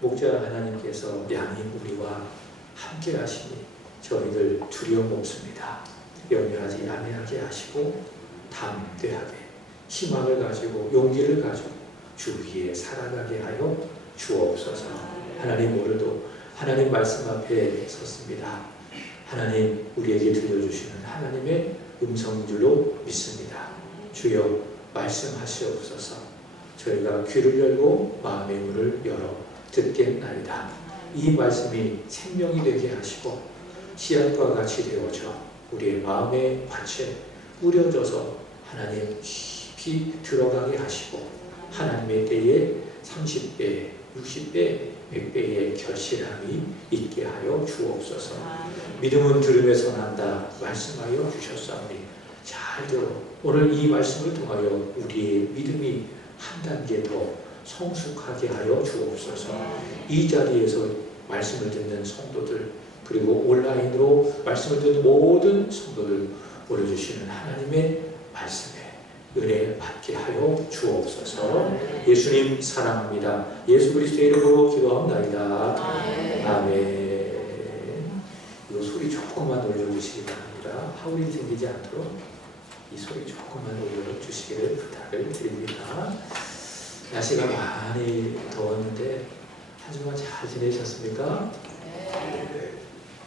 목자 하나님께서 양이 우리와 함께 하시니 저희들 두려움 없습니다. 염려하지 아니하게 하시고 담대하게 희망을 가지고 용기를 가지고 주 위에 살아가게 하여 주옵소서. 하나님, 오늘도 하나님 말씀 앞에 섰습니다. 하나님, 우리에게 들려주시는 하나님의 음성인 줄로 믿습니다. 주여 말씀하시옵소서. 저희가 귀를 열고 마음의 문을 열어 듣겠나이다. 이 말씀이 생명이 되게 하시고 씨앗과 같이 되어져 우리의 마음의 밭에 뿌려져서 하나님 깊이 들어가게 하시고 하나님의 때에 30배, 60배, 100배의 결실함이 있게 하여 주옵소서. 믿음은 들음에서 난다 말씀하여 주셨사오니 잘 들어 오늘 이 말씀을 통하여 우리의 믿음이 한 단계 더 성숙하게 하여 주옵소서. 이 자리에서 말씀을 듣는 성도들, 그리고 온라인으로 말씀을 듣는 모든 성도들, 올려주시는 하나님의 말씀에 은혜 받게 하여 주옵소서. 예수님 사랑합니다. 예수 그리스도의 이름으로 기도합나이다. 아멘. 이 소리 조금만 올려주시기 바랍니다. 하울이 생기지 않도록 이 소리 조금만 올려주시기를 부탁을 드립니다. 날씨가 많이 더웠는데 한 주간 잘 지내셨습니까?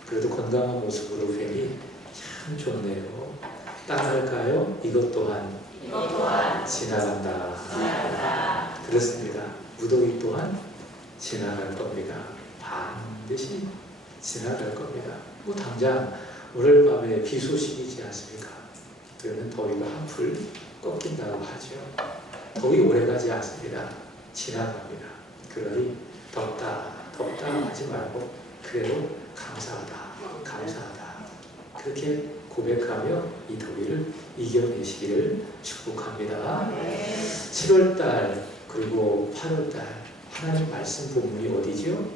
그래도 건강한 모습으로 뵈니 참 좋네요. 따라할까요? 이것 또한 지나간다. 그렇습니다. 무더위 또한 지나갈 겁니다. 반드시 지나갈 겁니다. 뭐 당장 오늘 밤에 비 소식이지 않습니까? 그러면 더위가 한풀 꺾인다고 하죠. 더위 오래가지 않습니다. 지나갑니다. 그러니 덥다 하지 말고 그래도 감사하다 그렇게 고백하며 이 더위를 이겨내시기를 축복합니다. 7월달 그리고 8월달 하나님 말씀 본문이 어디죠?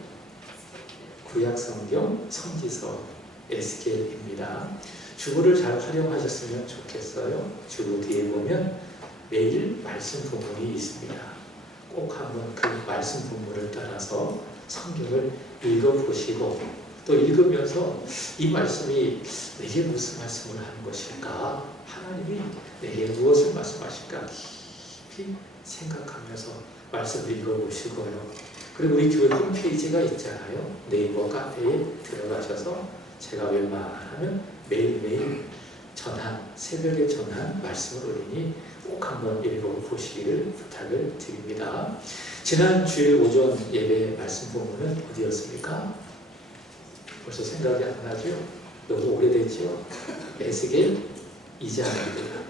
구약성경 선지서 에스겔입니다. 주보를 잘 활용하셨으면 좋겠어요. 주보 뒤에 보면 매일 말씀 본문이 있습니다. 꼭 한번 그 말씀 본문을 따라서 성경을 읽어보시고 또 읽으면서 이 말씀이 내게 무슨 말씀을 하는 것일까? 하나님이 내게 무엇을 말씀하실까? 깊이 생각하면서 말씀을 읽어보시고요. 그리고 우리 교회 홈페이지가 있잖아요. 네이버 카페에 들어가셔서 제가 웬만하면 매일매일 새벽에 전한 말씀을 올리니 꼭 한번 읽어보시기를 부탁을 드립니다. 지난 주일 오전 예배 말씀 본문은 어디였습니까? 벌써 생각이 안 나죠? 너무 오래됐죠? 에스겔 2장입니다.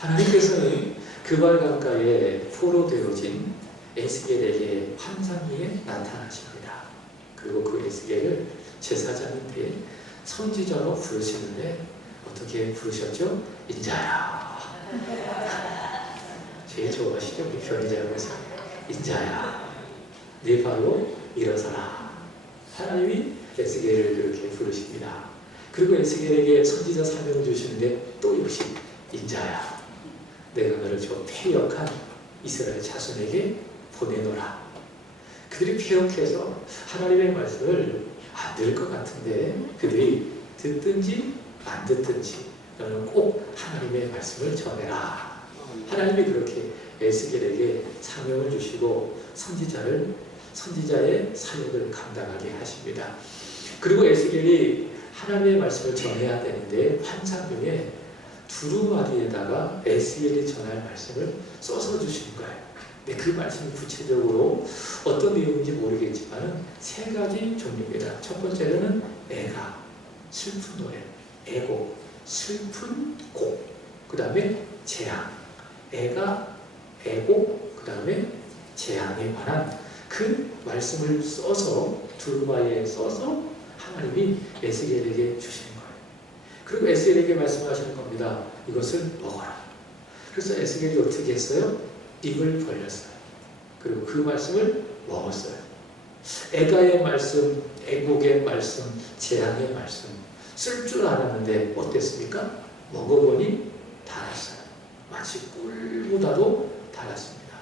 하나님께서는 그발 강가에 포로되어진 에스겔에게 환상기에 나타나십니다. 그리고 그 에스겔을 제사장인데 선지자로 부르시는데 어떻게 부르셨죠? 인자야. 제일 좋아하시죠? 우리 변희자에서 인자야, 네 발로 일어서라. 하나님이 에스겔을 그렇게 부르십니다. 그리고 에스겔에게 선지자 사명을 주시는데 또 역시 인자야, 내가 너를 저 패역한 이스라엘 자손에게 보내노라. 그들이 패역해서 하나님의 말씀을 안 들을 것 같은데 그들이 듣든지 안 듣든지 너는 꼭 하나님의 말씀을 전해라. 하나님이 그렇게 에스겔에게 사명을 주시고 선지자의 사역을 감당하게 하십니다. 그리고 에스겔이 하나님의 말씀을 전해야 되는데 환상 중에 두루마리에다가 에스겔이 전할 말씀을 써서 주시는 거예요. 근데 그 말씀이 구체적으로 어떤 내용인지 모르겠지만 세 가지 종류입니다. 첫 번째는 애가, 슬픈 노래, 애곡, 슬픈 곡. 그 다음에 재앙, 애가, 애곡, 그 다음에 재앙에 관한 그 말씀을 써서 두루마리에 써서 하나님이 에스겔에게 주시는 거예요. 그리고 에스겔에게 말씀하시는 겁니다. 이것을 먹어라. 그래서 에스겔이 어떻게 했어요? 입을 벌렸어요. 그리고 그 말씀을 먹었어요. 애가의 말씀, 애곡의 말씀, 재앙의 말씀 쓸 줄 알았는데 어땠습니까? 먹어보니 달았어요. 마치 꿀보다도 달았습니다.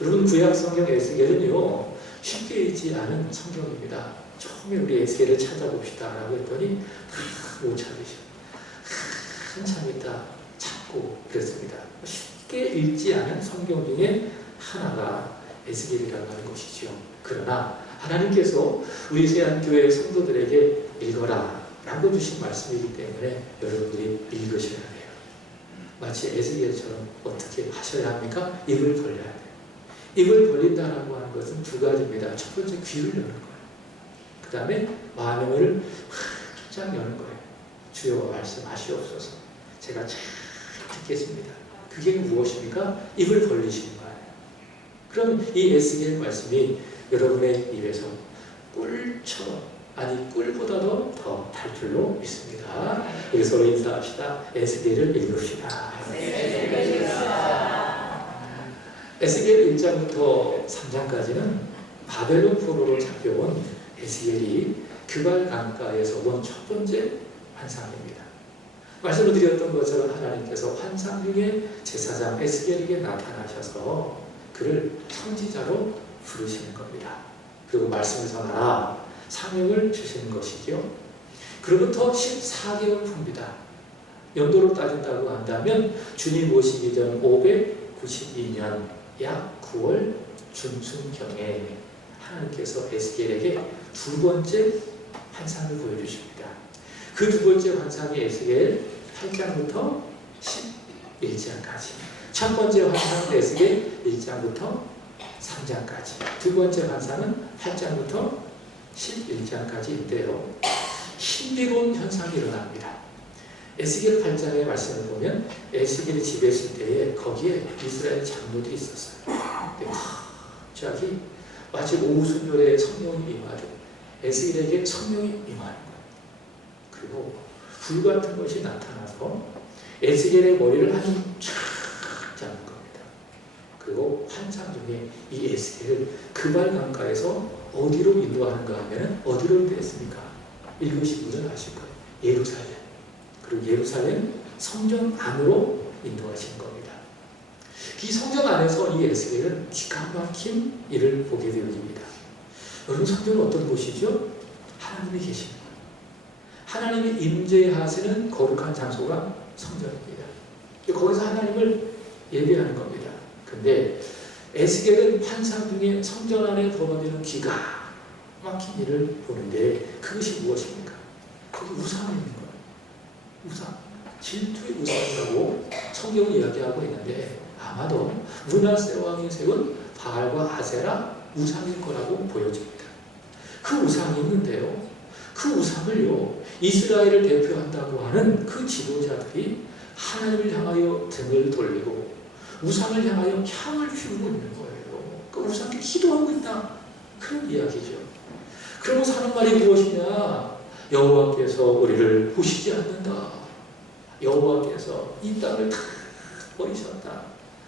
여러분 구약성경 에스겔은요 쉽게 읽지 않은 성경입니다. 처음에 우리 에스겔을 찾아봅시다 라고 했더니 못 찾으셔. 한참 있다 찾고 그랬습니다. 쉽게 읽지 않은 성경 중에 하나가 에스겔이라고 하는 것이죠. 그러나 하나님께서 우리 세안교회 성도들에게 읽어라 라고 주신 말씀이기 때문에 여러분들이 읽으셔야 돼요. 마치 에스겔처럼 어떻게 하셔야 합니까? 입을 벌려야 돼요. 입을 벌린다라고 하는 것은 두 가지입니다. 첫 번째 귀를 여는 거예요. 그 다음에 마음을 활짝 여는 거예요. 주여 말씀하시옵소서. 제가 잘 듣겠습니다. 그게 무엇입니까? 입을 벌리시는 거예요. 그럼 이 에스겔 말씀이 여러분의 입에서 꿀처럼, 아니 꿀보다도 더 달줄로 믿습니다. 우리 서로 인사합시다. 에스겔을 읽읍시다. 에스겔 1장부터 3장까지는 바벨론 포로로 잡혀온 에스겔이 그발 강가에서 본 첫 번째 환상입니다. 말씀을 드렸던 것처럼 하나님께서 환상 중에 제사장 에스겔에게 나타나셔서 그를 선지자로 부르시는 겁니다. 그리고 말씀을 전하라 사명을 주시는 것이죠. 그로부터 14개월 풉니다. 연도로 따진다고 한다면 주님 오시기 전 592년 약 9월 중순경에 하나님께서 에스겔에게 두 번째 환상을 보여주십니다. 그 두 번째 환상이 에스겔 8장부터 11장까지, 첫 번째 환상은 에스겔 1장부터 3장까지, 두 번째 환상은 8장부터 11장까지인데요. 신비로운 현상이 일어납니다. 에스겔 8장의 말씀을 보면 에스겔이 집에 있을 때에 거기에 이스라엘 장로들이 있었어요. 근데 갑자기 마치 오순절에 성령이 임하듯 에스겔에게 성령이 임하는 거예요. 그리고 불 같은 것이 나타나서 에스겔의 머리를 한 쫙 잡는 겁니다. 그리고 환상 중에 이 에스겔을 그발 강가에서 어디로 인도하는가 하면 어디로 인도했습니까? 읽으신 분은 아실 거예요. 예루살렘. 그리고 예루살렘 성전 안으로 인도하신 겁니다. 이 성전 안에서 이 에스겔은 기가 막힌 일을 보게 되어집니다. 여러분, 성전은 어떤 곳이죠? 하나님이 계십니다. 하나님이 임재하시는 거룩한 장소가 성전입니다. 거기서 하나님을 예배하는 겁니다. 근데 에스겔은 환상 중에 성전 안에 벌어지는 기가 막힌 일을 보는데 그것이 무엇입니까? 거기 우상이 있는 거예요. 우상. 질투의 우상이라고 성경을 이야기하고 있는데 아마도 므낫세 왕이 세운 바알과 아세라 우상일 거라고 보여집니다. 그 우상이 있는데요. 그 우상을요, 이스라엘을 대표한다고 하는 그 지도자들이 하나님을 향하여 등을 돌리고 우상을 향하여 향을 피우고 있는 거예요. 그 우상에 기도하고 있다. 그런 이야기죠. 그러면서 하는 말이 무엇이냐? 여호와께서 우리를 보시지 않는다. 여호와께서 이 땅을 다 버리셨다.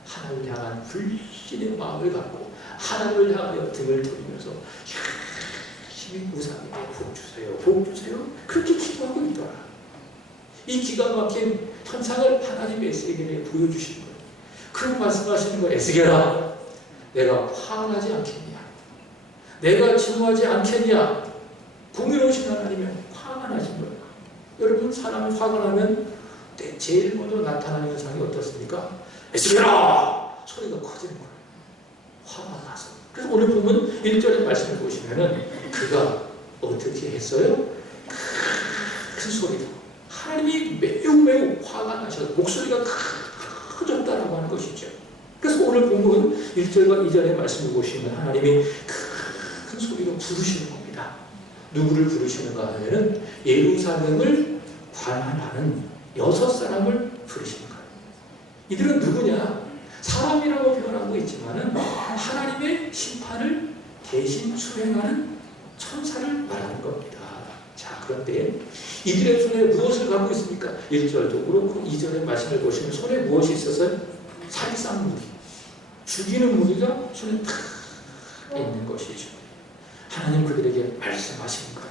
하나님을 향한 불신의 마음을 갖고 하나님을 향하여 등을 돌리면서 열심히 우상에게 복 주세요, 복 주세요. 그렇게 기도하고 있더라. 이 기가 막힌 현상을 하나님의 에스겔에게 보여주신 거예요. 그런 말씀하시는 거예요. 에스겔아, 내가 화나지 않겠냐? 내가 진노하지 않겠냐? 공의로우신 하나님은 화가 나신 거예요. 여러분, 사람이 화가 나면 제일 먼저 나타나는 현상이 어떻습니까? 에스겔아! 소리가 커지는 거예요. 화가 나서. 그래서 오늘 보면 1절의 말씀을 보시면은 그가 어떻게 했어요? 큰 소리로. 하나님이 매우 화가 나셔서 목소리가 커졌다라고 하는 것이죠. 그래서 오늘 본문 1절과 2절의 말씀을 보시면 하나님이 큰 소리로 부르시는 겁니다. 누구를 부르시는가 하면은 예루살렘을 관할하는 6사람을 부르시는 거예요. 이들은 누구냐? 사람이라고 표현하고 있지만은 하나님의 심판을 대신 수행하는 천사를 말하는 겁니다. 자, 그런데 이들의 손에 무엇을 갖고 있습니까? 1절도 그렇고 2절의 말씀을 보시면 손에 무엇이 있어서 살상 무기, 죽이는 무기가 손에 탁 있는 것이죠. 하나님 그들에게 말씀하신 거예요.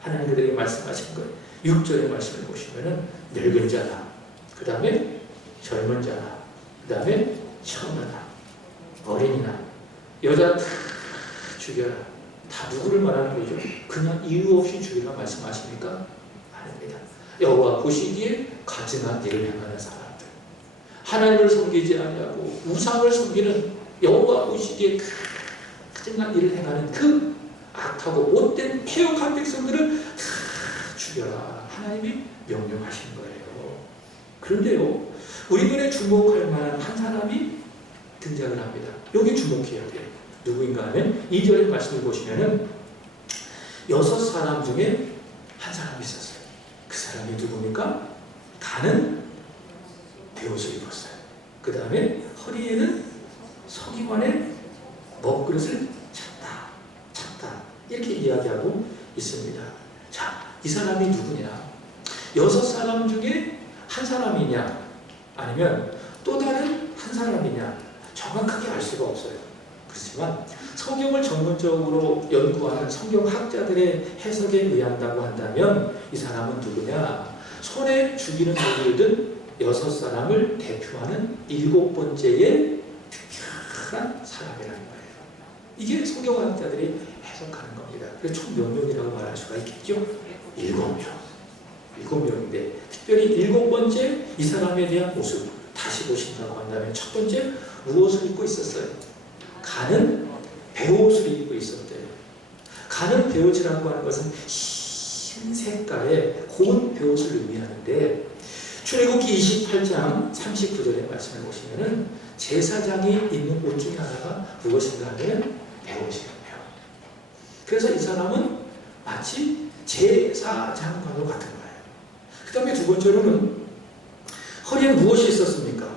하나님 그들에게 말씀하신 거예요. 6절의 말씀을 보시면은 늙은 자나, 그 다음에 젊은 자나, 그 다음에 처녀나, 어린이나, 여자 죽여라. 다 누구를 말하는 거죠? 그냥 이유 없이 죽이라 말씀하십니까? 아닙니다. 여호와 보시기에 가증한 일을 행하는 사람들, 하나님을 섬기지 아니하고 우상을 섬기는, 여호와 보시기에 가증한 일을 행하는 그 악하고 못된 폐역한 백성들을 다 죽여라. 하나님이 명령하신 거예요. 그런데요, 우리 눈에 주목할 만한 한 사람이 등장을 합니다. 여기 주목해야 돼요. 누구인가 하면 2절의 말씀을 보시면은 6사람 중에 한 사람이 있었어요. 그 사람이 누굽니까? 가는 베옷을 입었어요. 그 다음에 허리에는 서기관의 먹그릇을 찼다. 이렇게 이야기하고 있습니다. 자, 이 사람이 누구냐? 6사람 중에 한 사람이냐? 아니면 또 다른 한 사람이냐? 정확하게 알 수가 없어요. 그렇지만 성경을 전문적으로 연구하는 성경학자들의 해석에 의한다고 한다면 이 사람은 누구냐? 손에 죽이는 돌을 든 6사람을 대표하는 7번째의 특별한 사람이라는 거예요. 이게 성경학자들이 해석하는 겁니다. 그래서 총 몇 명이라고 말할 수가 있겠죠? 7명. 7명인데 특별히 7번째 이 사람에 대한 모습 다시 보신다고 한다면, 첫 번째 무엇을 입고 있었어요? 가는 베옷을 입고 있었대요. 가는 베옷이라고 하는 것은 흰 색깔의 고운 베옷을 의미하는데, 출애굽기 28장 39절의 말씀을 보시면은 제사장이 입는 옷 중에 하나가 무엇인가 하면 베옷이에요. 그래서 이 사람은 마치 제사장과도 같은 거예요. 그 다음에 두 번째로는 허리에 무엇이 있었습니까?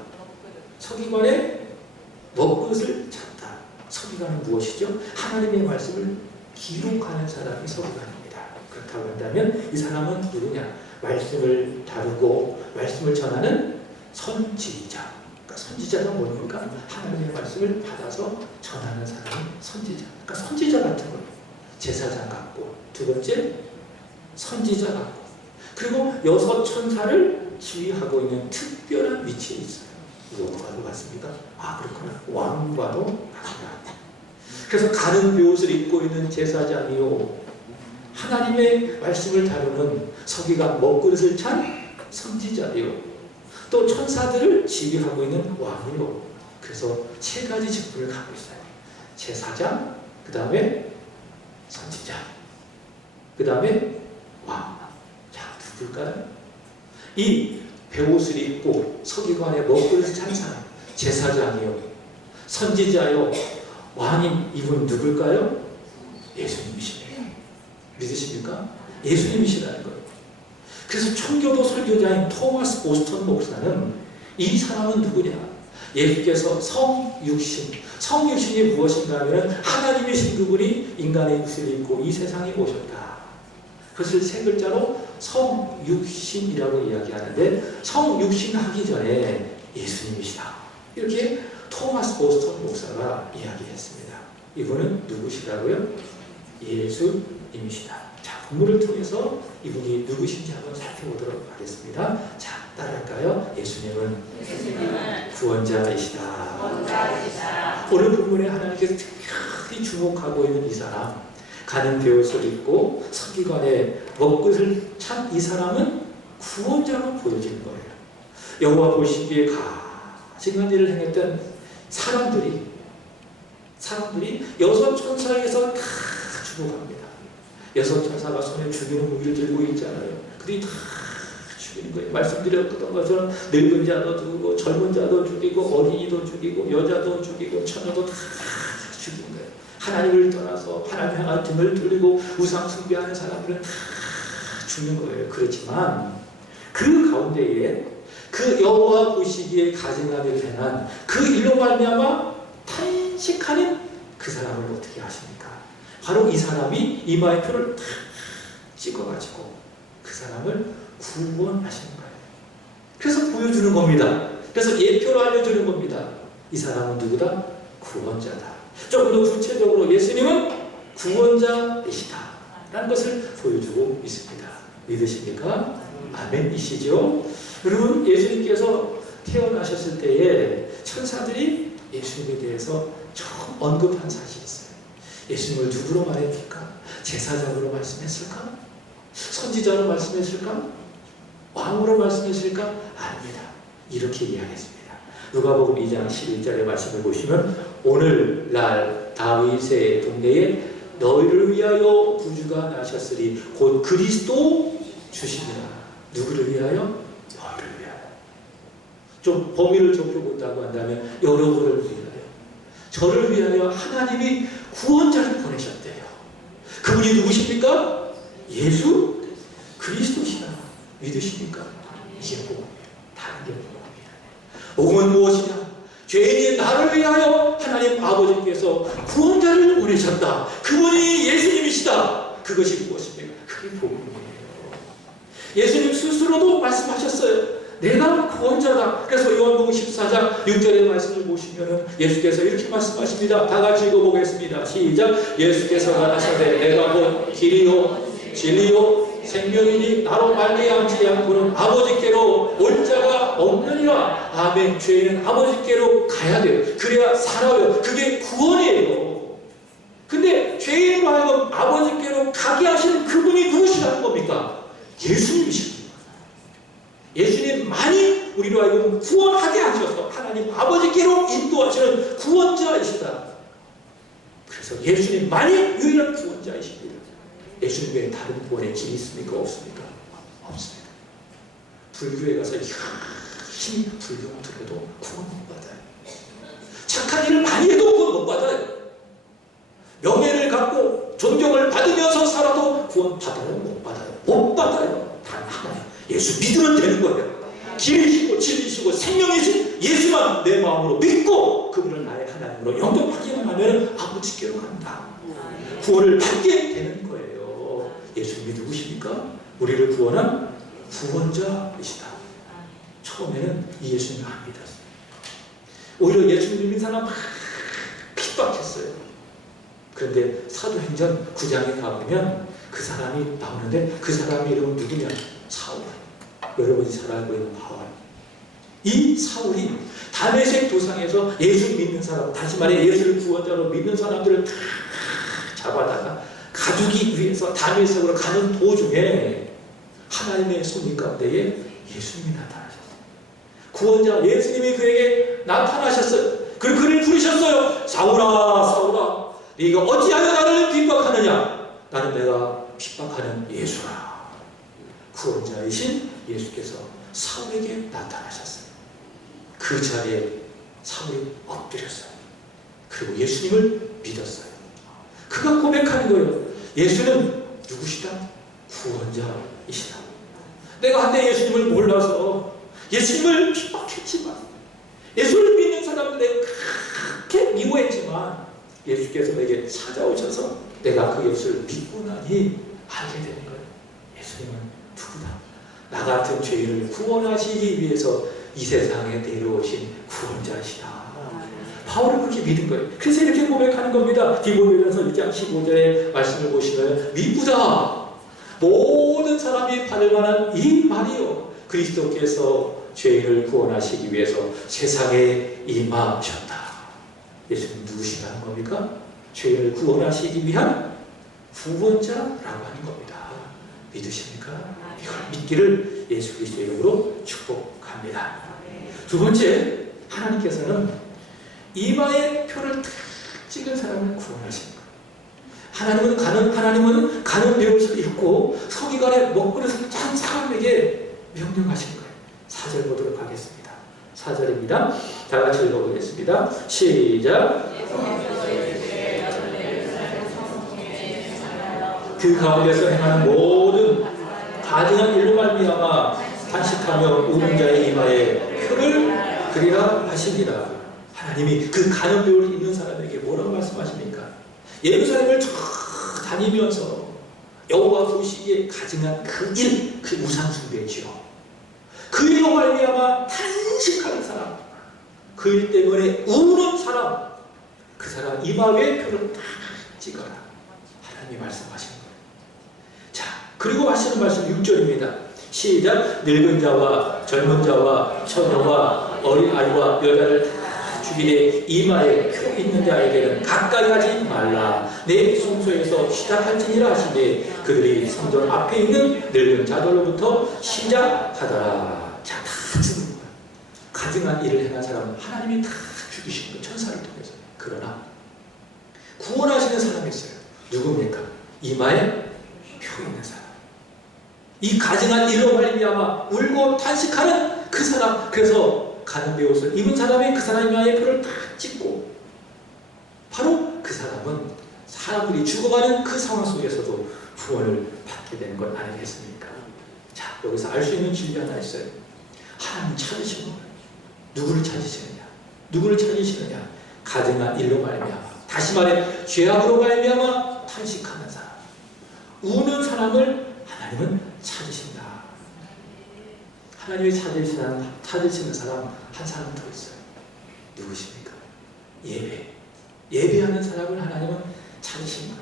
서기관의 먹그릇을 찼다. 서기관은 무엇이죠? 하나님의 말씀을 기록하는 사람이 서기관입니다. 그렇다고 한다면 이 사람은 누구냐? 말씀을 다루고 말씀을 전하는 선지자. 그러니까 선지자가 뭡니까? 하나님의 말씀을 받아서 전하는 사람이 선지자. 그러니까 선지자 같은 거예요. 제사장 같고, 두 번째 선지자 같고, 그리고 6 천사를 지휘하고 있는 특별한 위치에 있어요. 누구와도 같습니까? 아, 그렇구나. 왕과도 같다. 그래서 가는 베옷을 입고 있는 제사장이요, 하나님의 말씀을 다루는 서기관 먹그릇을 찬 선지자요, 또 천사들을 지휘하고 있는 왕이요. 그래서 3가지 직분을 갖고 있어요. 제사장, 그 다음에 선지자, 그 다음에 왕. 자, 누굴까요? 이 베옷을 입고 서기관의 먹그릇을 찬 사람, 제사장이요, 선지자요, 왕인 이분 누굴까요? 예수님이십니다. 믿으십니까? 예수님이시라는 거예요. 그래서 청교도 설교자인 토마스 보스턴 목사는 이 사람은 누구냐? 예수께서 성육신이 무엇인가 하면 하나님이신 그분이 인간의 옷을 입고 이 세상에 오셨다. 그것을 3글자로 성육신이라고 이야기하는데, 성육신 하기 전에 예수님이시다. 이렇게 토마스 보스턴 목사가 이야기했습니다. 이분은 누구시라고요? 예수님이시다. 자, 본문을 통해서 이분이 누구신지 한번 살펴보도록 하겠습니다. 자, 따라할까요? 예수님은 구원자이시다. 오늘 본문에 하나님께서 특별히 주목하고 있는 이 사람, 가는 베옷을 입고 서기관의 먹그릇을 찬 이 사람은 구원자로 보여지는 거예요. 여호와 보시기에 가증한 일을 행했던 사람들이 6 천사에게서 다 주목합니다. 6 천사가 손에 죽이는 무기를 들고 있잖아요. 그들이 다 죽이는 거예요. 말씀드렸던 것처럼 늙은 자도 죽이고, 젊은 자도 죽이고, 어린이도 죽이고, 여자도 죽이고, 처녀도 다 죽이는 거예요. 하나님을 떠나서 하나님 향한 등을 돌리고 우상 숭배하는 사람들은 다 죽는 거예요. 그렇지만 그 가운데에 그 여호와 보시기에 가증하게 되는 그 일로 말미암아 탄식하는 그 사람을 어떻게 하십니까? 바로 이 사람이 이마에 표를 탁 찍어가지고 그 사람을 구원하시는 거예요. 그래서 보여주는 겁니다. 그래서 예표로 알려주는 겁니다. 이 사람은 누구다? 구원자다. 조금 더 구체적으로 예수님은 구원자이시다 라는 것을 보여주고 있습니다. 믿으십니까? 아멘이시죠? 여러분, 예수님께서 태어나셨을 때에 천사들이 예수님에 대해서 처음 언급한 사실이 있어요. 예수님을 누구로 말했을까? 제사장으로 말씀했을까? 선지자로 말씀했을까? 왕으로 말씀했을까? 아닙니다. 이렇게 이야기했습니다. 누가복음 2장 11절의 말씀을 보시면 오늘날 다윗의 동네에 너희를 위하여 구주가 나셨으리 곧 그리스도 주시니라. 누구를 위하여? 너희를 위하여. 좀 범위를 좁혀본다고 한다면 여러분을 위하여, 저를 위하여 하나님이 구원자를 보내셨대요. 그분이 누구십니까? 예수 그리스도시다. 믿으십니까? 이게 복음이에요. 다른 게 복음이에요. 복음은 무엇이냐? 죄인인 나를 위하여 하나님 아버지께서 구원자를 보내셨다. 그분이 예수님이시다. 그것이 무엇입니까? 그게 복음이에요. 예수님 스스로도 말씀하셨어요. 내가 구원자다. 그래서 요한복음 14장 6절의 말씀을 보시면 예수께서 이렇게 말씀하십니다. 다 같이 읽어보겠습니다. 시작. 예수께서 가라사대 내가 곧 길이요 진리요 생명이니 나로 말미암지 않고는 아버지께로 올 자가 없느니라. 아멘. 죄인은 아버지께로 가야 돼요. 그래야 살아요. 그게 구원이에요. 근데 죄인으로 하여금 아버지께로 가게 하시는 그분이 누구시라는 겁니까? 예수님이십니다. 예수님만이 우리로 하여금 구원하게 하셔서 하나님 아버지께로 인도하시는 구원자이시다. 그래서 예수님만이 유일한 구원자이십니다. 예수님 외에 다른 구원의 길이 있습니까? 없습니까? 없습니다. 불교에 가서 열심히 불교만 들어도 구원 못 받아요. 착한 일을 많이 해도 구원 못 받아요. 명예를 갖고 존경을 받으면서 살아도 구원 받아요? 못 받아요? 못 받아요. 단 하나님 예수 믿으면 되는 거예요. 길이시고 진리시고 생명이신 예수만 내 마음으로 믿고 그분을 나의 하나님으로 영접하기만 하면 아버지께로 간다. 구원을 받게 되는 거예요. 예수님이 누구십니까? 우리를 구원한 구원자이시다. 처음에는 이 예수님을 안 믿었어요. 오히려 예수님 믿는 사람 막 핍박했어요. 그런데 사도행전 9장에 가보면 그 사람이 나오는데 그 사람의 이름은 누구냐? 사울. 여러분이 잘 알고 있는 바울. 이 사울이 다메섹 도상에서 예수 믿는 사람, 다시 말해 예수를 구원자로 믿는 사람들을 다 잡아다가 가두기 위해서 다메섹으로 가는 도중에 하나님의 손님 가운데에 예수님이 나타나셨어요. 구원자 예수님이 그에게 나타나셨어요. 그리고 그를 부르셨어요. 사울아 사울아 네가 어찌하여 나를 핍박하느냐? 나는 내가 핍박하는 예수라. 구원자이신 예수께서 사울에게 나타나셨어요. 그 자리에 사울이 엎드렸어요. 그리고 예수님을 믿었어요. 그가 고백하는 거예요. 예수는 누구시다? 구원자이시다. 내가 한때 예수님을 몰라서 예수님을 핍박했지만 예수를 믿는 사람은 내가 그렇게 미워했지만 예수께서 내게 찾아오셔서 내가 그 예수를 믿고 나니 알게 되는 거예요. 예수님은 누구다? 나 같은 죄인을 구원하시기 위해서 이 세상에 내려오신 구원자시다. 바울은 그렇게 믿은 거예요. 그래서 이렇게 고백하는 겁니다. 디모데전서 1장 15절의 말씀을 보시면 미쁘다. 모든 사람이 받을 만한 이 말이요. 그리스도께서 죄인을 구원하시기 위해서 세상에 임하셨다. 예수님 누구시라는 겁니까? 죄인을 구원하시기 위한 구원자라고 하는 겁니다. 믿으십니까? 이걸 믿기를 예수 그리스도의 이름으로 축복합니다. 두 번째, 하나님께서는 이마에 표를 탁 찍은 사람을 구원하신 거예요. 하나님은 가는 배옷을 입고 서기관의 먹그릇을 찬 사람에게 명령하신 거예요. 4절 보도록 하겠습니다. 4절입니다. 다 같이 읽어보겠습니다. 시작. 그 가운데서 행하는 모든 가증한 일로 말미암아 탄식하며 우는 자의 이마에 표를 그리라 하시니라. 하나님이 그 가는 배옷을 입는 사람에게 뭐라고 말씀하십니까? 예루살렘을 쭉 다니면서 여호와 보시기에 가증한 그 일, 그 우상 숭배지요. 그 일로 말미암아 탄식하는 사람, 그 일 때문에 우는 사람, 그 사람 이마에 표를 딱 찍어라. 하나님이 말씀하신 거예요. 자, 그리고 하시는 말씀 6절입니다. 시작. 늙은 자와 젊은 자와 처녀와 어린 아이와 여자를 다 죽이되 이마에 표 있는 자에게는 가까이 하지 말라. 내 성소에서 시작할지니라 하시되 그들이 성전 앞에 있는 늙은 자들로부터 시작하더라. 자, 다 죽은 거야. 가증한 일을 행한 사람은 하나님이 다 죽이신 거예요. 천사를 통해서. 그러나 구원하시는 사람이 있어요. 누굽니까? 이마에 표 있는 사람. 이 가증한 일로 말미암아 울고 탄식하는 그 사람. 그래서 가는 베옷을 입은 사람이 그 사람 이마에 표를 딱 찍고, 바로 그 사람은 사람들이 죽어가는 그 상황 속에서도 구원을 받게 되는 건 아니겠습니까? 자, 여기서 알 수 있는 진리 하나 있어요. 하나님 찾으시는 거예요. 누구를 찾으시느냐? 누구를 찾으시느냐? 가증한 일로 말미암아, 다시 말해 죄악으로 말미암아 탄식하는 사람, 우는 사람을 하나님은 찾으신다. 하나님이 찾으시는 사람 한 사람 더 있어요. 누구십니까? 예배하는 사람을 하나님은 찾으신 거예요.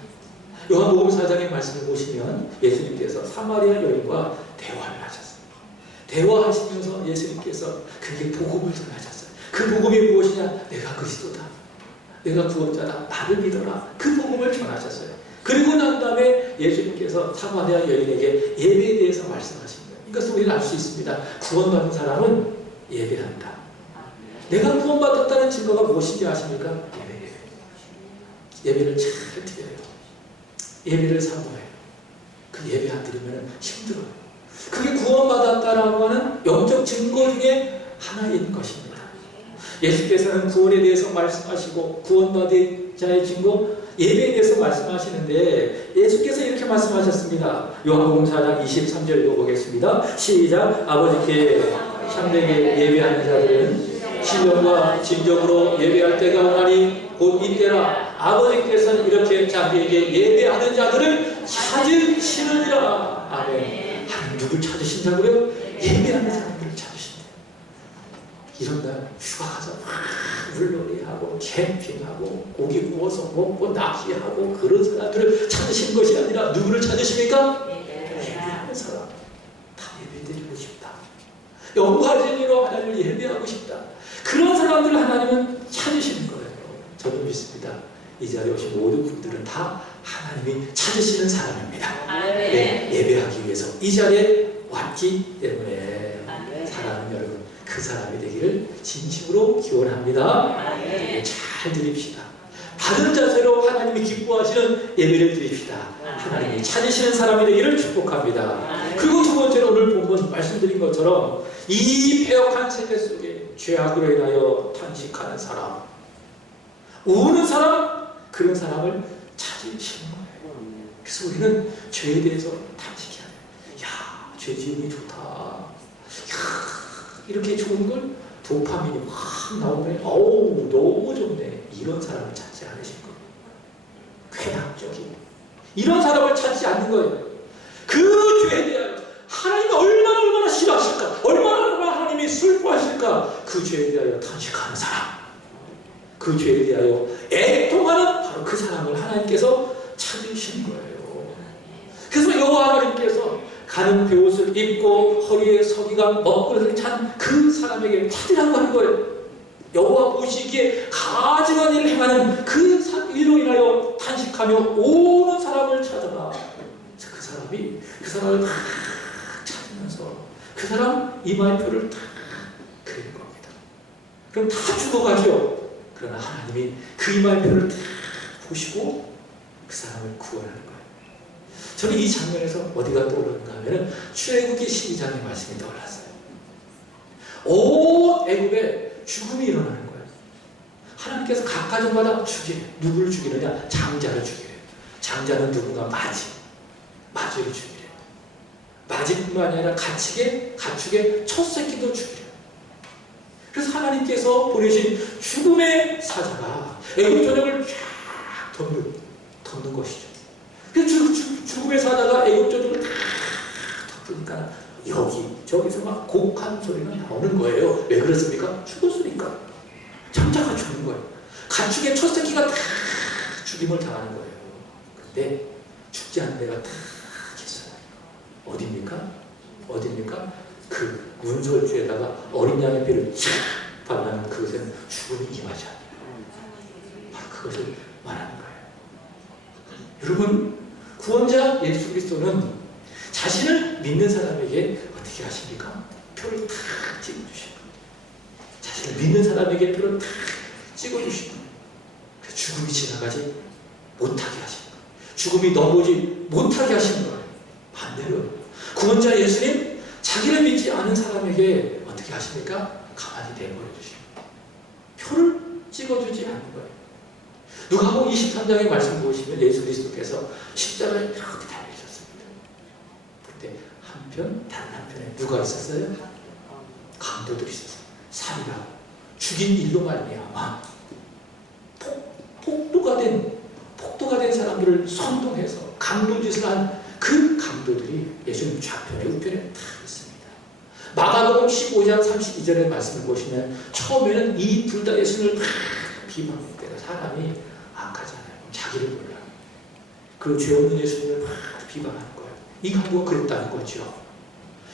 요한복음 4장의 말씀을 보시면 예수님께서 사마리아 여인과 대화를 하셨어요. 대화하시면서 예수님께서 그게 복음을 전하셨어요. 그 복음이 무엇이냐? 내가 그리스도다, 내가 구원자다, 나를 믿어라. 그 복음을 전하셨어요. 그리고 난 다음에 예수님께서 사마리아 여인에게 예배에 대해서 말씀하신 거예요. 이것을 우리는 알 수 있습니다. 구원받은 사람은 예배한다. 내가 구원받았다는 증거가 무엇인지 아십니까? 예배를 잘 드려요. 예배를 사모해요. 그 예배 안 드리면 힘들어요. 그게 구원받았다라고 하는 영적 증거 중에 하나인 것입니다. 예수께서는 구원에 대해서 말씀하시고 구원받은 자의 증거, 예배에 대해서 말씀하시는데 예수께서 이렇게 말씀하셨습니다. 요한복음 4장 23절 읽어보겠습니다. 시작. 아버지께 참되게 예배하는 자들은 신령과 진정으로 예배할 때가 오나니 곧 이때라. 아버지께서는 이렇게 자기에게 예배하는 자들을 찾으시느니라. 아멘. 하나님 누굴 찾으신다고요? 예배하는 사람들을 찾으신다. 이런 날 휴가 가서 물놀이하고 캠핑하고 고기 구워서 먹고 낚시하고 그런 사람들을 찾으신 것이 아니라 누구를 찾으십니까? 예배하는 사람. 다 예배드리고 싶다. 영화진으로 하나님을 예배하고 싶다. 그런 사람들을 하나님은 찾으시는 거예요. 저는 믿습니다. 이 자리에 오신 모든 분들은 다 하나님이 찾으시는 사람입니다. 네, 예배하기 위해서 이 자리에 왔기 때문에 사랑하는 여러분, 그 사람이 되기를 진심으로 기원합니다. 네, 잘 드립시다. 받은 자세로 하나님이 기뻐하시는 예배를 드립시다. 하나님이 찾으시는 사람이 되기를 축복합니다. 그리고 두 번째로 오늘 본문 말씀드린 것처럼 이 패역한 세계 속에 죄악으로 인하여 탄식하는 사람, 우는 사람, 그런 사람을 찾으시는 거예요. 그래서 우리는 죄에 대해서 탄식해야 돼요. 야, 죄 지음이 좋다. 야, 이렇게 좋은 걸 도파민이 확 나오면 어우 너무 좋네. 이런 사람을 찾지 않으신 거예요. 쾌락적인 이런 사람을 찾지 않는 거예요. 그 죄에 대하여 하나님이 얼마나 싫어하실까, 얼마나 하나님이 슬퍼하실까, 그 죄에 대하여 탄식하는 사람, 그 죄에 대하여 애통하는 바로 그 사람을 하나님께서 찾으신 거예요. 그래서 여호와 하나님께서 가는 베옷을 입고 허리에 서기관 먹구름을 찬 그 사람에게 찾으라고 하는 거예요. 여호와 보시기에 가증한 일을 행하는 그 일로 인하여 탄식하며 오는 사람을 찾아라. 그 사람을 다 찾으면서 그 사람 이마의 표를 다 그리는 겁니다. 그럼 다 죽어가죠. 그러나 하나님이 그 이마의 표를 다 보시고 그 사람을 구원하는 거예요. 저는 이 장면에서 어디가 떠오르는가 하면 출애굽기 12장의 말씀이 떠올랐어요. 온 애굽에 죽음이 일어나는 거예요. 하나님께서 각 가정마다 죽이래요. 누구를 죽이느냐? 장자를 죽이래요. 장자는 누군가? 마지를 죽이래요. 마지뿐만 아니라 가축의 첫 새끼도 죽이래요. 그래서 하나님께서 보내신 죽음의 사자가 애굽 전역을 쫙 덮는 것이죠. 그래서 죽음의 사자가 애굽 전역을 다 덮으니까 저기서 막 곡한 소리가 나오는 거예요. 왜 그렇습니까? 죽었으니까. 장자가 죽는 거예요. 가축의 첫 새끼가 다 죽임을 당하는 거예요. 근데 죽지 않는 데가 다 있어요. 어디입니까? 그 문설주에다가 어린 양의 피를 쫙 달라는 그것은 죽음이 임하지 않는다. 바로 그것을 말하는 거예요. 여러분, 구원자 예수 그리스도는 자신을 믿는 사람에게 어떻게 하십니까? 표를 탁 찍어주시고, 자신을 믿는 사람에게 표를 탁 찍어주시고, 그 죽음이 지나가지 못하게 하시는 거예요. 죽음이 넘어오지 못하게 하시는 거예요. 반대로 구원자 예수님, 자기를 믿지 않은 사람에게 어떻게 하십니까? 가만히 내버려 주십니다. 표를 찍어주지 않는 거예요. 누가복음 23장의 말씀 보시면 예수 그리스도께서 십자가에 이렇게 달리셨습니다. 그때 한편, 다른 한편에 누가 있었어요? 강도들이 있었어요. 살인하고 죽인 일로 말미암아 폭도가 된 사람들을 선동해서 강도짓을 한 그 강도들이 예수님 좌편에 우편에 다 있습니다. 마가복음 15장 32절의 말씀을 보시면 처음에는 이 둘 다 예수님을 다 비방할 때가 사람이 악하잖아요. 자기를 몰라. 그 죄 없는 예수님을 막 비방하는 거예요. 이 강도가 그랬다는 거죠.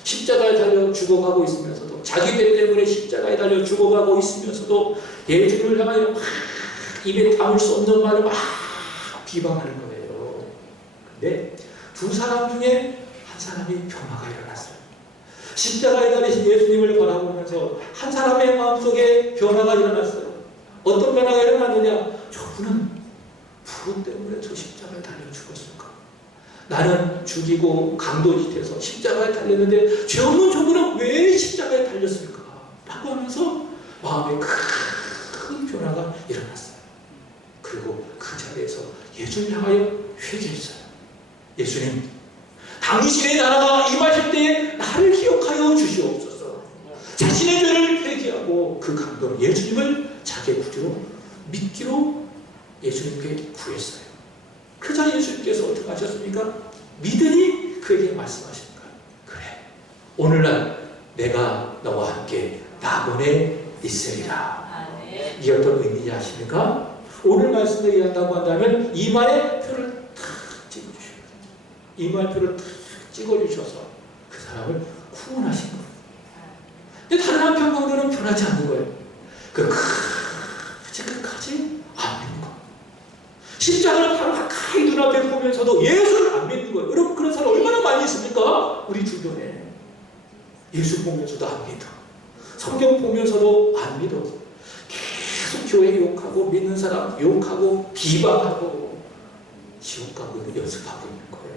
십자가에 달려 죽어가고 있으면서도, 자기 죄 때문에 십자가에 달려 죽어가고 있으면서도 예수를 향하여 막 입에 담을 수 없는 말을 막 비방하는 거예요. 근데 두 사람 중에 한 사람이 변화가 일어났어요. 십자가에 달리신 예수님을 바라보면서 한 사람의 마음속에 변화가 일어났어요. 어떤 변화가 일어났느냐? 저분은 무엇 때문에 저 십자가에 달려 죽었을까? 나는 죽이고 강도짓해서 십자가에 달렸는데 죄 없는 저분은 왜 십자가에 달렸을까? 라고 하면서 마음에 큰 변화가 일어났어요. 그리고 그 자리에서 예수를 향하여 회개했어요. 예수님, 당신의 나라가 임하실 때에 나를 기억하여 주시옵소서. 자신의 죄를 회개하고 그 강도 예수님을 자기의 구주로 믿기로 예수님께 구했어요. 그자 예수님께서 어떻게 하셨습니까? 믿으니 그에게 말씀하시는 거예요. 그래, 오늘날 내가 너와 함께 낙원에 있으리라. 이게 어떤 의미인지 아십니까? 오늘 말씀을 얘기한다고 한다면 이마에 표를 탁 찍어주셔요. 이마에 표를 탁 찍어주셔서 그 사람을 구원하신 거예요. 근데 다른 한편 강도는 변하지 않는 거예요. 끝까지 안 믿는 거예요. 십자가를 바로 가까이 눈앞에 보면서도 예수를 안 믿는 거예요. 여러분, 그런 사람 얼마나 많이 있습니까? 우리 주변에. 예수 보면서도 안 믿어. 성경 보면서도 안 믿어. 계속 교회 욕하고 믿는 사람 욕하고 비방하고 지옥 가고 있는 연습하고 있는 거예요.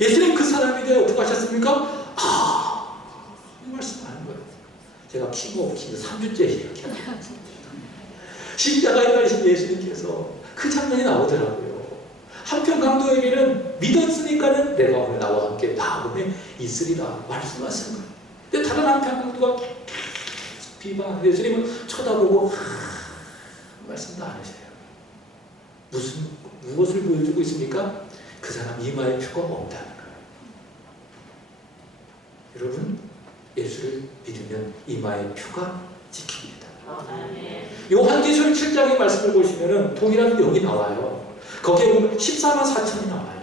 예수님 그 사람에 대해 어떻게 하셨습니까? 이 말씀 하는 거예요. 제가 킹오브 3주째 이야기합니다. 십자가에 달리신 예수님께서 그 장면이 나오더라고요. 한편 강도에게는 믿었으니까는 내가 오늘 나와 함께 낙원에 있으리라 말씀하신 거예요. 근데 다른 한편 강도가 비방하는데 예수님은 쳐다보고 말씀도 안 하세요. 무엇을 보여주고 있습니까? 그 사람 이마에 표가 없다는 거예요. 여러분, 예수를 믿으면 이마에 표가 찍힙니다. 요한계시록 7장의 말씀을 보시면 동일한 내용이 나와요. 거기에 보면 14만 4천이 나와요.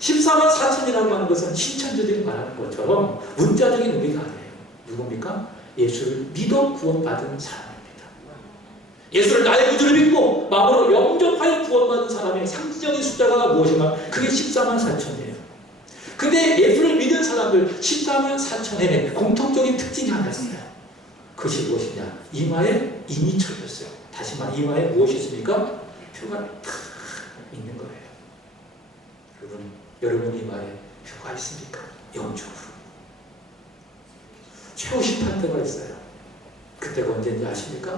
14만 4천이라고 하는 것은 신천지들이 말하는 것처럼 문자적인 의미가 아니에요. 누굽니까? 예수를 믿어 구원받은 사람입니다. 예수를 나의 구주로 믿고 마음으로 영접하여 구원받은 사람의 상징적인 숫자가 무엇인가? 그게 14만 4천이에요. 근데 예수를 믿은 사람들 14만 4천에 공통적인 특징이 하나 있어요. 그것이 무엇이냐? 이마에 인이 쳐졌어요. 다시 말해 이마에 무엇이 있습니까? 표가 탁 있는 거예요. 여러분 이마에 표가 있습니까? 영적으로. 최후 심판대가 있어요. 그때가 언제인지 아십니까?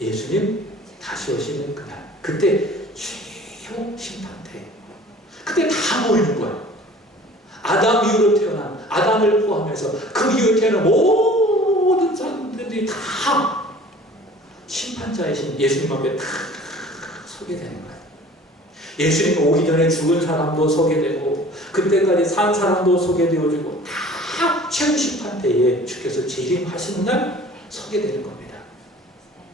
예수님 다시 오시는 그날. 그때 최후 심판대. 그때 다 모이는 거예요. 아담 이후로 태어난, 아담을 포함해서 그 이후로 태어난 모든 사람들이 다 심판자이신 예수님 앞에 다 서게 되는 거예요. 예수님 오기 전에 죽은 사람도 서게 되고 그때까지 산 사람도 서게 되어지고 다 최후 심판 때에 주께서 재림하시는 날 서게 되는 겁니다.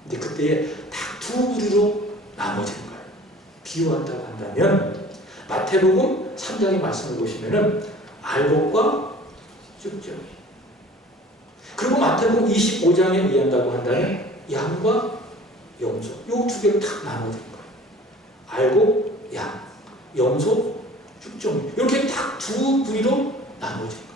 근데 그때에 다 두 부류로 나눠지는 거예요. 비유한다고 한다면 마태복음 3장의 말씀을 보시면은 알곡과 쭉쭉. 그리고 마태복음 25장에 의한다고 한다면 양과 염소 요 두 개로 딱 나눠진 거예요. 알고 양, 염소, 육종 이렇게 딱 두 부위로 나눠진 거예요.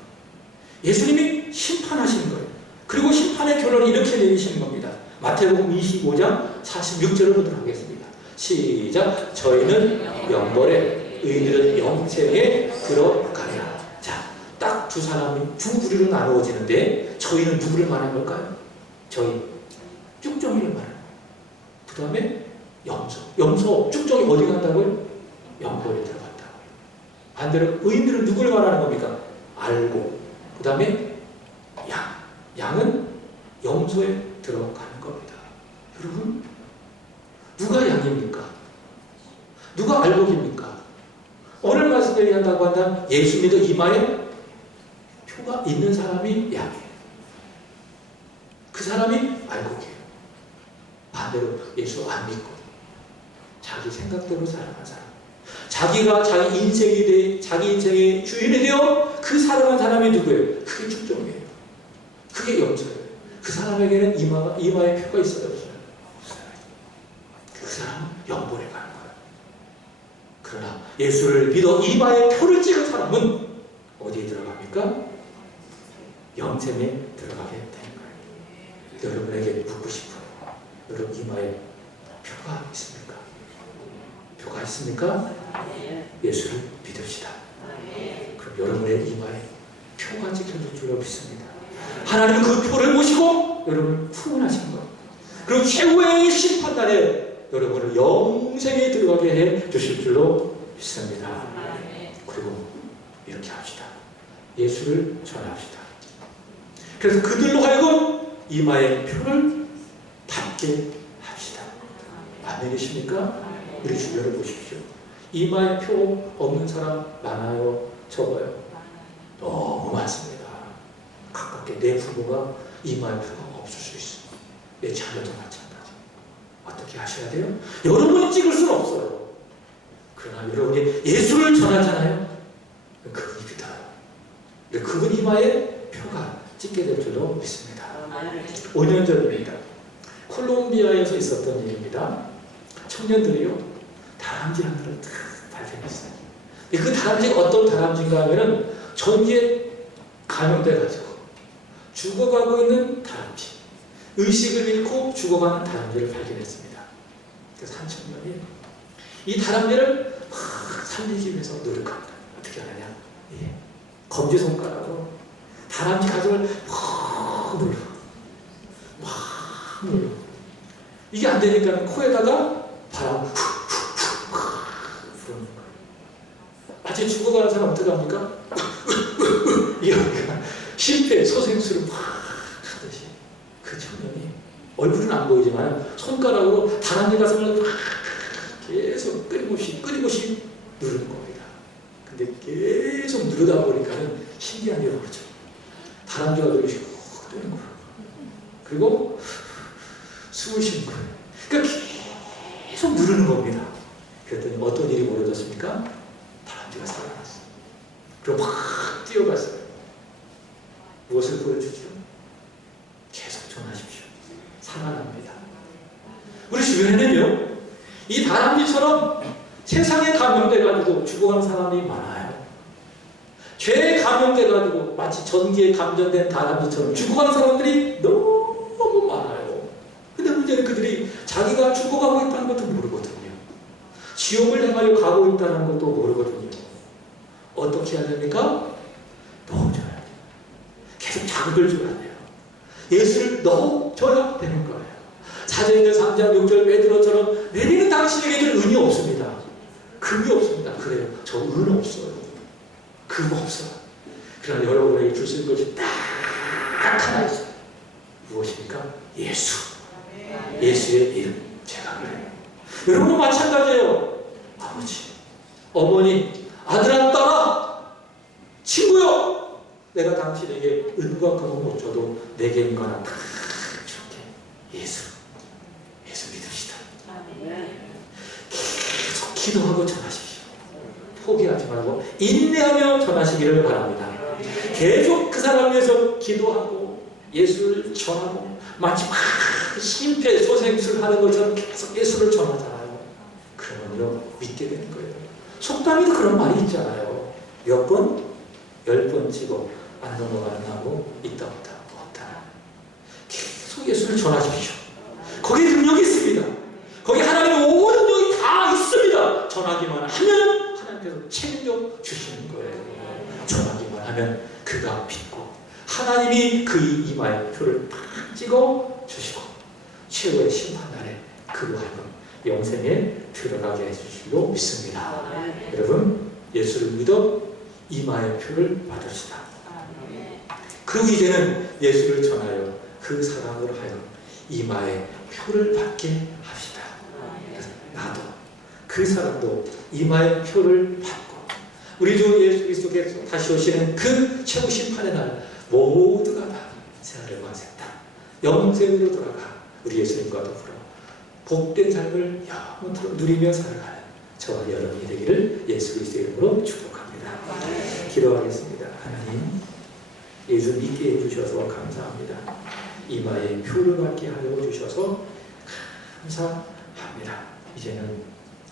예수님이 심판하시는 거예요. 그리고 심판의 결론을 이렇게 내리시는 겁니다. 마태복음 25장 46절을 보도록 하겠습니다. 시작. 저희는 영벌에 의인들은 영생에 들어가리라. 자, 딱 두 사람이 두 부류로 나누어지는데 저희는 누구를 말하는 걸까요? 저희 쭉정이를 말하는 거예요. 그 다음에 염소 쭉정이 어디 간다고요? 영벌에 들어간다고요. 반대로 의인들은 누구를 말하는 겁니까? 알고 그 다음에 양은 염소에 들어가는 겁니다. 여러분, 누가 양입니까? 누가 알곡입니까? 오늘 말씀 얘기한다고 한다면 예수 믿어 이마에 표가 있는 사람이 양이에요. 그 사람이 알곡이에요. 반대로 예수 안 믿고 자기 생각대로 살아간 사람, 자기가 자기 인생의 주인이 되어 그 살아간 사람이 누구예요? 그게 축종이에요. 그게 염소예요. 그 사람에게는 이마에 표가 있어요, 없어요? 그 사람은 영벌에 가는 거예요. 그러나 예수를 믿어 이마에 표를 찍은 사람은 어디에 들어갑니까? 영생에 들어가게 되는 거예요. 여러분에게 묻고 싶어요. 여러분 이마에 표가 있습니까? 표가 있습니까? 예수를 믿읍시다. 그럼 여러분의 이마에 표가 찍혀질 줄로 믿습니다. 하나님은 그 표를 보시고 여러분을 후원하신 거예요. 그리고 최후의 심판날에 여러분을 영생에 들어가게 해 주실 줄로 믿습니다. 그리고 이렇게 합시다. 예수를 전합시다. 그래서 그들로 하여금 이마의 표를 받게 합시다. 아멘이십니까? 우리 주변을 보십시오. 이마에 표 없는 사람 많아요? 적어요? 너무 많습니다. 가깝게 내 부모가 이마에 표가 없을 수 있어. 내 자녀도 마찬가지. 어떻게 하셔야 돼요? 여러분이 찍을 수는 없어요. 그러나 여러분이 예수를 전하잖아요. 그분이 믿어요. 그분 이마에 표가 찍게 될 줄로 믿습니다. 5년 전입니다. 콜롬비아에서 있었던 일입니다. 청년들이요, 다람쥐 하나를 딱 발견했어요. 그 다람쥐가 어떤 다람쥐인가 하면은 전기에 감염돼가지고 죽어가고 있는 다람쥐, 의식을 잃고 죽어가는 다람쥐를 발견했습니다. 그래서 한 청년이 이 다람쥐를 막 살리기 위해서 노력합니다. 어떻게 하느냐? 검지손가락으로 다람쥐 가슴을 확 눌러. 확 눌러. 이게 안 되니까 코에다가 바람 부르는 거예요. 마치 죽어가는 사람 어떻게 합니까? 이러니까 심폐 소생술을 막 하듯이 그 청년이 얼굴은 안 보이지만 손가락으로 다람쥐 가슴을 계속 끊임없이 누르는 겁니다. 근데 계속 누르다 보니까는 신기한 일이 그렇죠. 다람쥐가 그렇게 뜨는 거예요. 그리고 숨을 쉬는 거예요. 그러니까 계속 누르는 겁니다. 그랬더니 어떤 일이 벌어졌습니까? 다람쥐가 살아났어요. 그리고 막 뛰어갔어요. 무엇을 보여주죠? 계속 전하십시오. 살아납니다. 우리 주변에는요, 이 다람쥐처럼 세상에 감염돼가지고 죽어가는 사람이 많아요. 죄에 감염돼가지고 마치 전기에 감전된 다람쥐처럼 죽어가는 사람들이 너무 많아요. 근데 문제는 그들이 자기가 죽어가고 있다는 것도 모르거든요. 지옥을 향하여 가고 있다는 것도 모르거든요. 어떻게 해야 됩니까? 넣어줘야 돼요. 계속 자극을 줘야 돼요. 예수를 넣어줘야 되는 거예요. 사도행전 3장 6절 베드로처럼 내리는 당신에게는 은이 없습니다. 금이 없습니다. 그래요. 저 은 없어요. 금 없어요. 그러나 여러분에게 줄 수 있는 것이 딱 하나 있어요. 무엇입니까? 예수. 예수의 이름. 제가 그래요. 여러분은 마찬가지예요. 아버지, 어머니, 아들아, 딸아, 친구요, 내가 당신에게 은과 금은 못 줘도 내게 있는 거 하나 다 줄게. 예수 믿읍시다. 계속 기도하고 전하십시오. 포기하지 말고 인내하며 전하시기를 바랍니다. 계속 그 사람 위해서 기도하고 예수를 전하고 마치 막 심폐소생술하는 것처럼 계속 예수를 전하잖아요. 그러면요 믿게 되는 거예요. 속담에도 그런 말이 있잖아요. 몇 번? 10번 찍어 안 넘어가는 나무 있다 없다. 계속 예수를 전하십시오. 거기에 능력이 있습니다. 거기 하나님의 모든 능력이 다 있습니다. 전하기만 하면 하나님께서 책임져 주시는 거예요. 전하기만 하면 그가 믿고 하나님이 그 이마에 표를 팍 찍어 주시고 최후의 심판날에 그로 하여금 영생에 들어가게 해주실로 믿습니다. 여러분 예수를 믿어 이마의 표를 받읍시다. 그리고 이제는 예수를 전하여 그 사람으로 하여금 이마의 표를 받게 합시다. 나도 그 사람도 이마의 표를 받고 우리 주 예수 그리스도께서 다시 오시는 그 최후 심판의 날 모두가 다 새하늘 만세다. 영생으로 돌아가 우리 예수님과 더불어 복된 삶을 영원토록 누리며 살아가는 저와 여러분이 되기를 예수 그리스도의 이름으로 축복합니다. 기도하겠습니다. 하나님 예수 믿게 해주셔서 감사합니다. 이마에 표를 받게 하여 주셔서 감사합니다. 이제는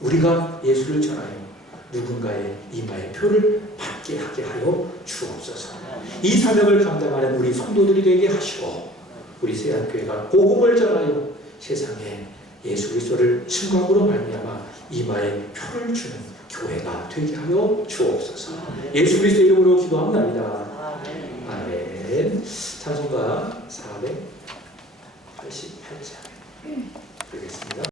우리가 예수를 전하여 누군가의 이마에 표를 받게 하게 하여 주옵소서. 이 사명을 감당하는 우리 성도들이 되게 하시고 우리 세안교회가 복음을 전하여 세상에 예수 그리스도를 증거함으로 말미암아 이마에 표를 주는 교회가 되게 하여 주옵소서. 예수 그리스도 이름으로 기도합니다. 아멘. 찬송가 488장